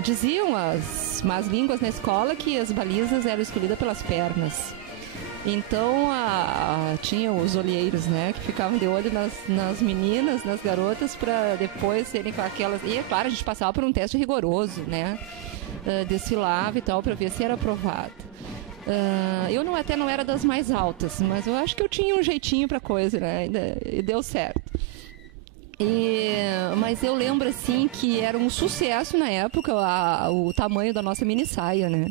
Diziam as más línguas na escola que as balizas eram escolhidas pelas pernas. Então tinha os olheiros, né, que ficavam de olho nas meninas, nas garotas, para depois serem com aquelas. E é claro, a gente passava por um teste rigoroso, né? Desfilava e tal para ver se era aprovado. Eu até não era das mais altas, mas eu acho que eu tinha um jeitinho para coisa, né? E deu certo. Mas eu lembro assim que era um sucesso na época o tamanho da nossa mini saia, né?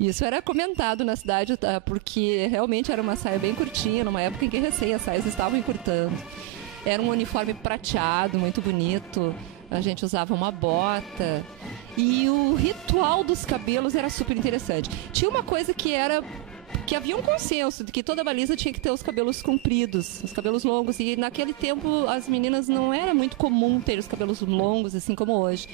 Isso era comentado na cidade, porque realmente era uma saia bem curtinha, numa época em que as saias estavam encurtando. Era um uniforme prateado, muito bonito. A gente usava uma bota. E o ritual dos cabelos era super interessante. Tinha uma coisa que havia um consenso de que toda baliza tinha que ter os cabelos compridos, os cabelos longos. E naquele tempo as meninas não era muito comum ter os cabelos longos, assim como hoje.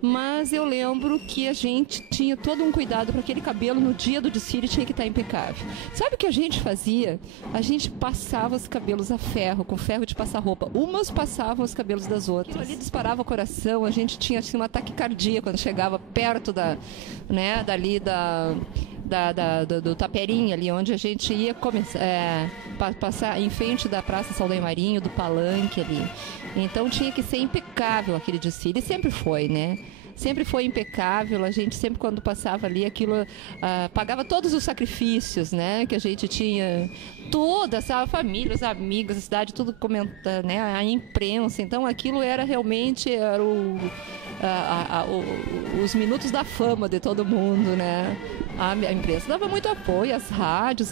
Mas eu lembro que a gente tinha todo um cuidado para aquele cabelo no dia do desfile tinha que estar impecável. Sabe o que a gente fazia? A gente passava os cabelos a ferro, com ferro de passar roupa. Umas passavam os cabelos das outras. Aquilo ali disparava o coração, a gente tinha assim, uma taquicardia quando chegava perto do taperinho ali, onde a gente ia passar em frente da Praça Saldanha Marinho, do palanque ali. Então tinha que ser impecável aquele desfile, e sempre foi, né? Sempre foi impecável, a gente sempre quando passava ali aquilo, pagava todos os sacrifícios, né? Que a gente tinha, toda a família, os amigos, a cidade, tudo comenta, né? A imprensa, então aquilo era realmente os minutos da fama de todo mundo, né? A imprensa dava muito apoio, as rádios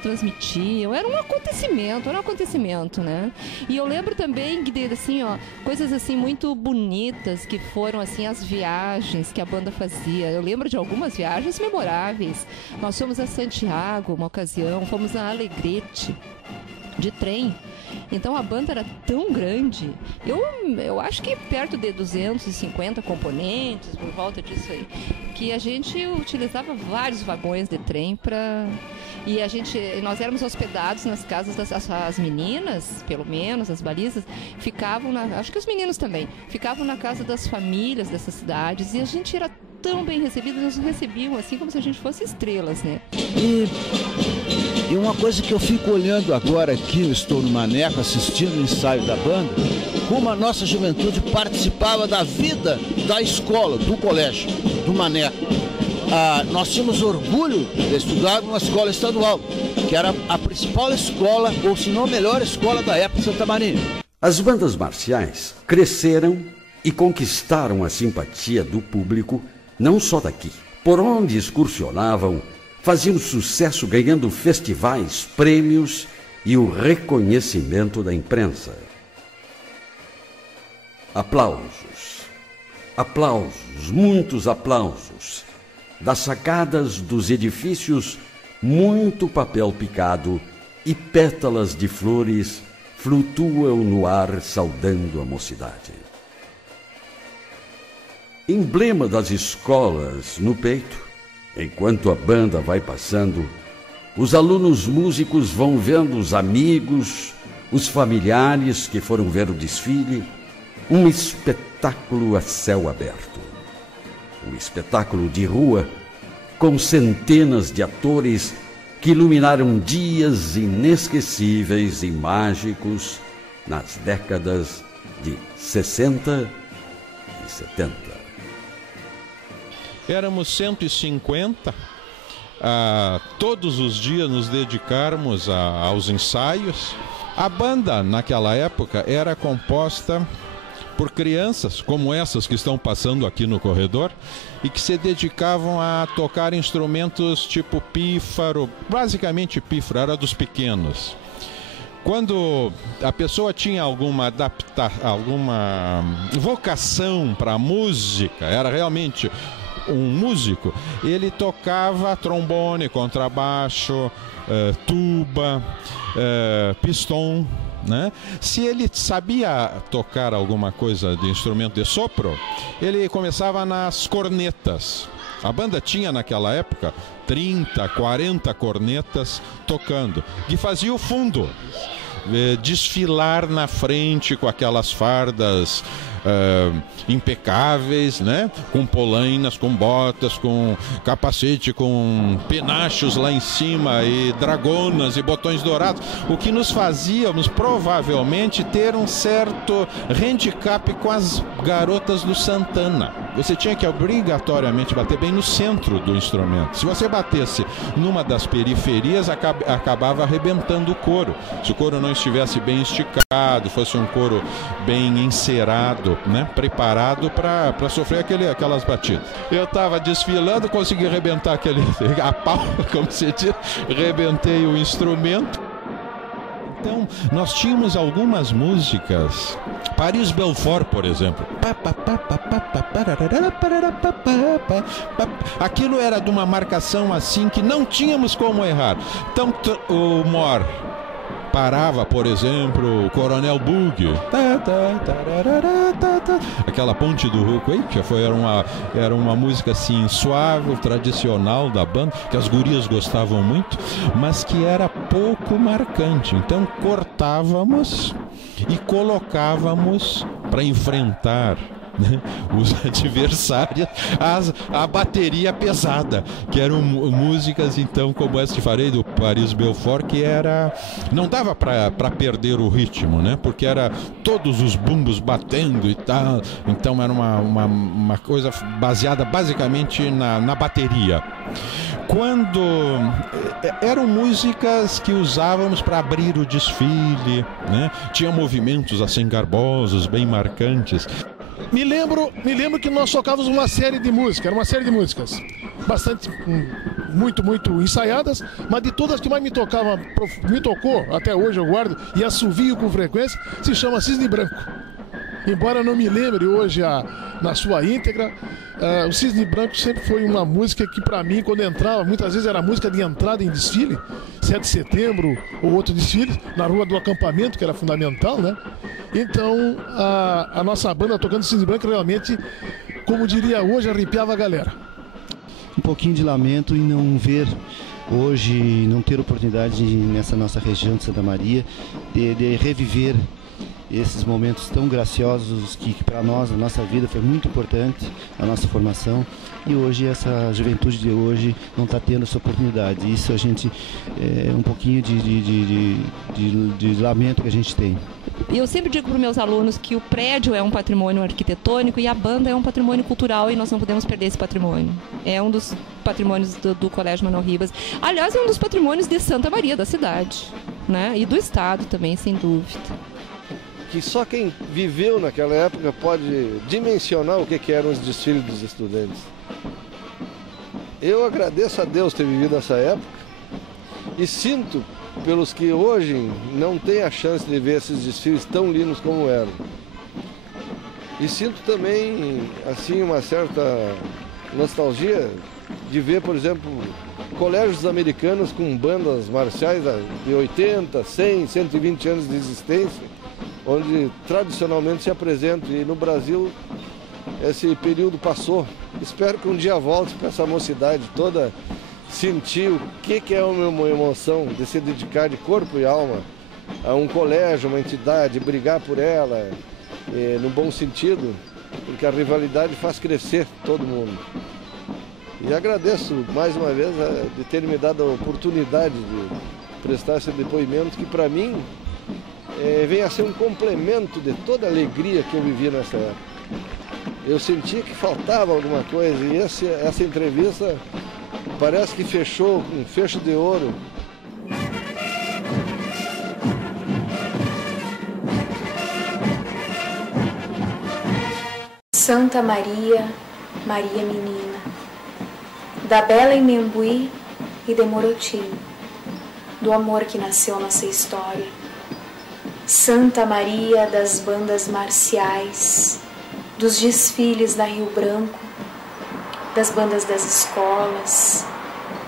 transmitiam, era um acontecimento, né? E eu lembro também de assim, coisas assim muito bonitas que foram assim as viagens que a banda fazia. Eu lembro de algumas viagens memoráveis. Nós fomos a Santiago uma ocasião, fomos a Alegrete. de trem. Então a banda era tão grande, eu acho que perto de 250 componentes, por volta disso aí, que a gente utilizava vários vagões de trem para... E nós éramos hospedados nas casas as meninas, pelo menos, as balizas, ficavam, acho que os meninos também, ficavam na casa das famílias dessas cidades, e a gente era tão bem recebido, eles nos recebiam assim como se a gente fosse estrelas, né? E uma coisa que eu fico olhando agora aqui, eu estou no Maneco assistindo o ensaio da banda, como a nossa juventude participava da vida da escola, do colégio, do Maneco. Nós tínhamos orgulho de estudar numa escola estadual, que era a principal escola, ou se não a melhor escola da época de Santa Maria. As bandas marciais cresceram e conquistaram a simpatia do público, não só daqui. Por onde excursionavam, faziam sucesso ganhando festivais, prêmios e o reconhecimento da imprensa. Aplausos, aplausos, muitos aplausos. Das sacadas dos edifícios, muito papel picado e pétalas de flores flutuam no ar saudando a mocidade. Emblema das escolas no peito, enquanto a banda vai passando, os alunos músicos vão vendo os amigos, os familiares que foram ver o desfile, um espetáculo a céu aberto. Um espetáculo de rua com centenas de atores que iluminaram dias inesquecíveis e mágicos nas décadas de 60 e 70. Éramos 150, todos os dias nos dedicarmos aos ensaios. A banda, naquela época, era composta por crianças como essas que estão passando aqui no corredor e que se dedicavam a tocar instrumentos tipo pífaro, basicamente pífaro, era dos pequenos. Quando a pessoa tinha alguma vocação para a música, era realmente um músico, ele tocava trombone, contrabaixo, tuba, pistão, né? Se ele sabia tocar alguma coisa de instrumento de sopro, ele começava nas cornetas. A banda tinha naquela época 30, 40 cornetas tocando, que fazia o fundo, desfilar na frente com aquelas fardas impecáveis, né? Com polainas, com botas, com capacete, com penachos lá em cima e dragonas e botões dourados, o que nos fazíamos provavelmente ter um certo handicap com as garotas do Santana. Você tinha que obrigatoriamente bater bem no centro do instrumento. Se você batesse numa das periferias, acabava arrebentando o couro. Se o couro não estivesse bem esticado, fosse um couro bem encerado, né, preparado para sofrer aquelas batidas. Eu estava desfilando, consegui arrebentar a pau, como se diz, arrebentei o instrumento. Então, nós tínhamos algumas músicas, Paris Belfort, por exemplo. Aquilo era de uma marcação assim que não tínhamos como errar. Então, o Mor parava, por exemplo, o Coronel Bug, aquela Ponte do Ruco aí, que era uma música assim suave, tradicional da banda, que as gurias gostavam muito, mas que era pouco marcante. Então cortávamos e colocávamos para enfrentar, né, os adversários, a bateria pesada, que eram músicas então como essa que falei do Paris Belfort, que não dava para perder o ritmo, né, porque era todos os bumbos batendo e tal, então era uma coisa baseada basicamente na bateria. Quando eram músicas que usávamos para abrir o desfile, né, tinha movimentos assim garbosos, bem marcantes. Me lembro que nós tocávamos uma série de músicas, era uma série de músicas bastante, muito ensaiadas, mas de todas que mais me tocou, até hoje eu guardo, e assovio com frequência, se chama Cisne Branco. embora não me lembre hoje na sua íntegra, o Cisne Branco sempre foi uma música que para mim, quando entrava, muitas vezes era música de entrada em desfile, 7 de setembro ou outro desfile, na Rua do Acampamento, que era fundamental, né? Então, a nossa banda tocando Cisne Branco realmente, como diria hoje, arrepiava a galera. Um pouquinho de lamento em não ver hoje, não ter oportunidade nessa nossa região de Santa Maria de reviver esses momentos tão graciosos que para nós, na nossa vida, foi muito importante, a nossa formação, e hoje essa juventude de hoje não está tendo essa oportunidade. Isso a gente, é um pouquinho de lamento que a gente tem. E eu sempre digo para os meus alunos que o prédio é um patrimônio arquitetônico e a banda é um patrimônio cultural e nós não podemos perder esse patrimônio. É um dos patrimônios do Colégio Manuel Ribas. Aliás, é um dos patrimônios de Santa Maria, da cidade, né? E do estado também, sem dúvida. Que só quem viveu naquela época pode dimensionar o que eram os desfiles dos estudantes. Eu agradeço a Deus ter vivido essa época e sinto pelos que hoje não têm a chance de ver esses desfiles tão lindos como eram. E sinto também, assim, uma certa nostalgia de ver, por exemplo, colégios americanos com bandas marciais de 80, 100, 120 anos de existência, onde tradicionalmente se apresentam, e no Brasil esse período passou. Espero que um dia volte para essa mocidade toda sentir o que é uma emoção de se dedicar de corpo e alma a um colégio, uma entidade, brigar por ela, no bom sentido, porque a rivalidade faz crescer todo mundo. E agradeço mais uma vez de ter me dado a oportunidade de prestar esse depoimento, que para mim vem a ser um complemento de toda a alegria que eu vivi nessa época. Eu sentia que faltava alguma coisa e essa entrevista parece que fechou com um fecho de ouro. Santa Maria, Maria Menina, da Bela Imembuí e de Morotim, do amor que nasceu nossa história. Santa Maria das bandas marciais, dos desfiles da Rio Branco, das bandas das escolas,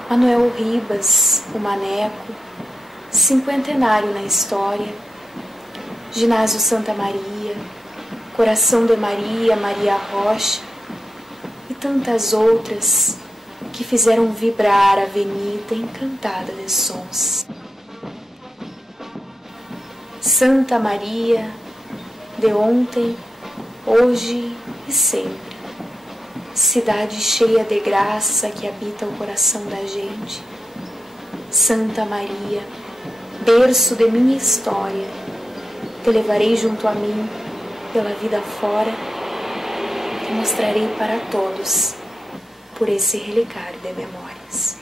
Manuel Ribas, o Maneco, cinquentenário na história, Ginásio Santa Maria, Coração de Maria, Maria Rocha e tantas outras que fizeram vibrar a avenida encantada de sons. Santa Maria, de ontem, hoje e sempre, cidade cheia de graça que habita o coração da gente. Santa Maria, berço de minha história, te levarei junto a mim pela vida fora e mostrarei para todos por esse relicário de memórias.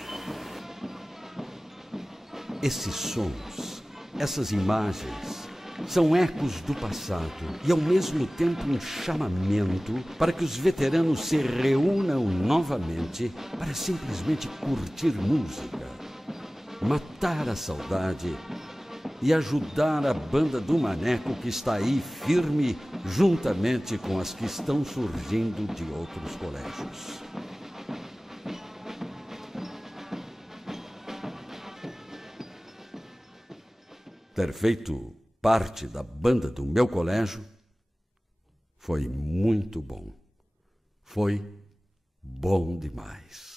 Esses sons, essas imagens, são ecos do passado e, ao mesmo tempo, um chamamento para que os veteranos se reúnam novamente para simplesmente curtir música, matar a saudade e ajudar a banda do Maneco, que está aí firme, juntamente com as que estão surgindo de outros colégios. Ter feito parte da banda do meu colégio foi muito bom. Foi bom demais.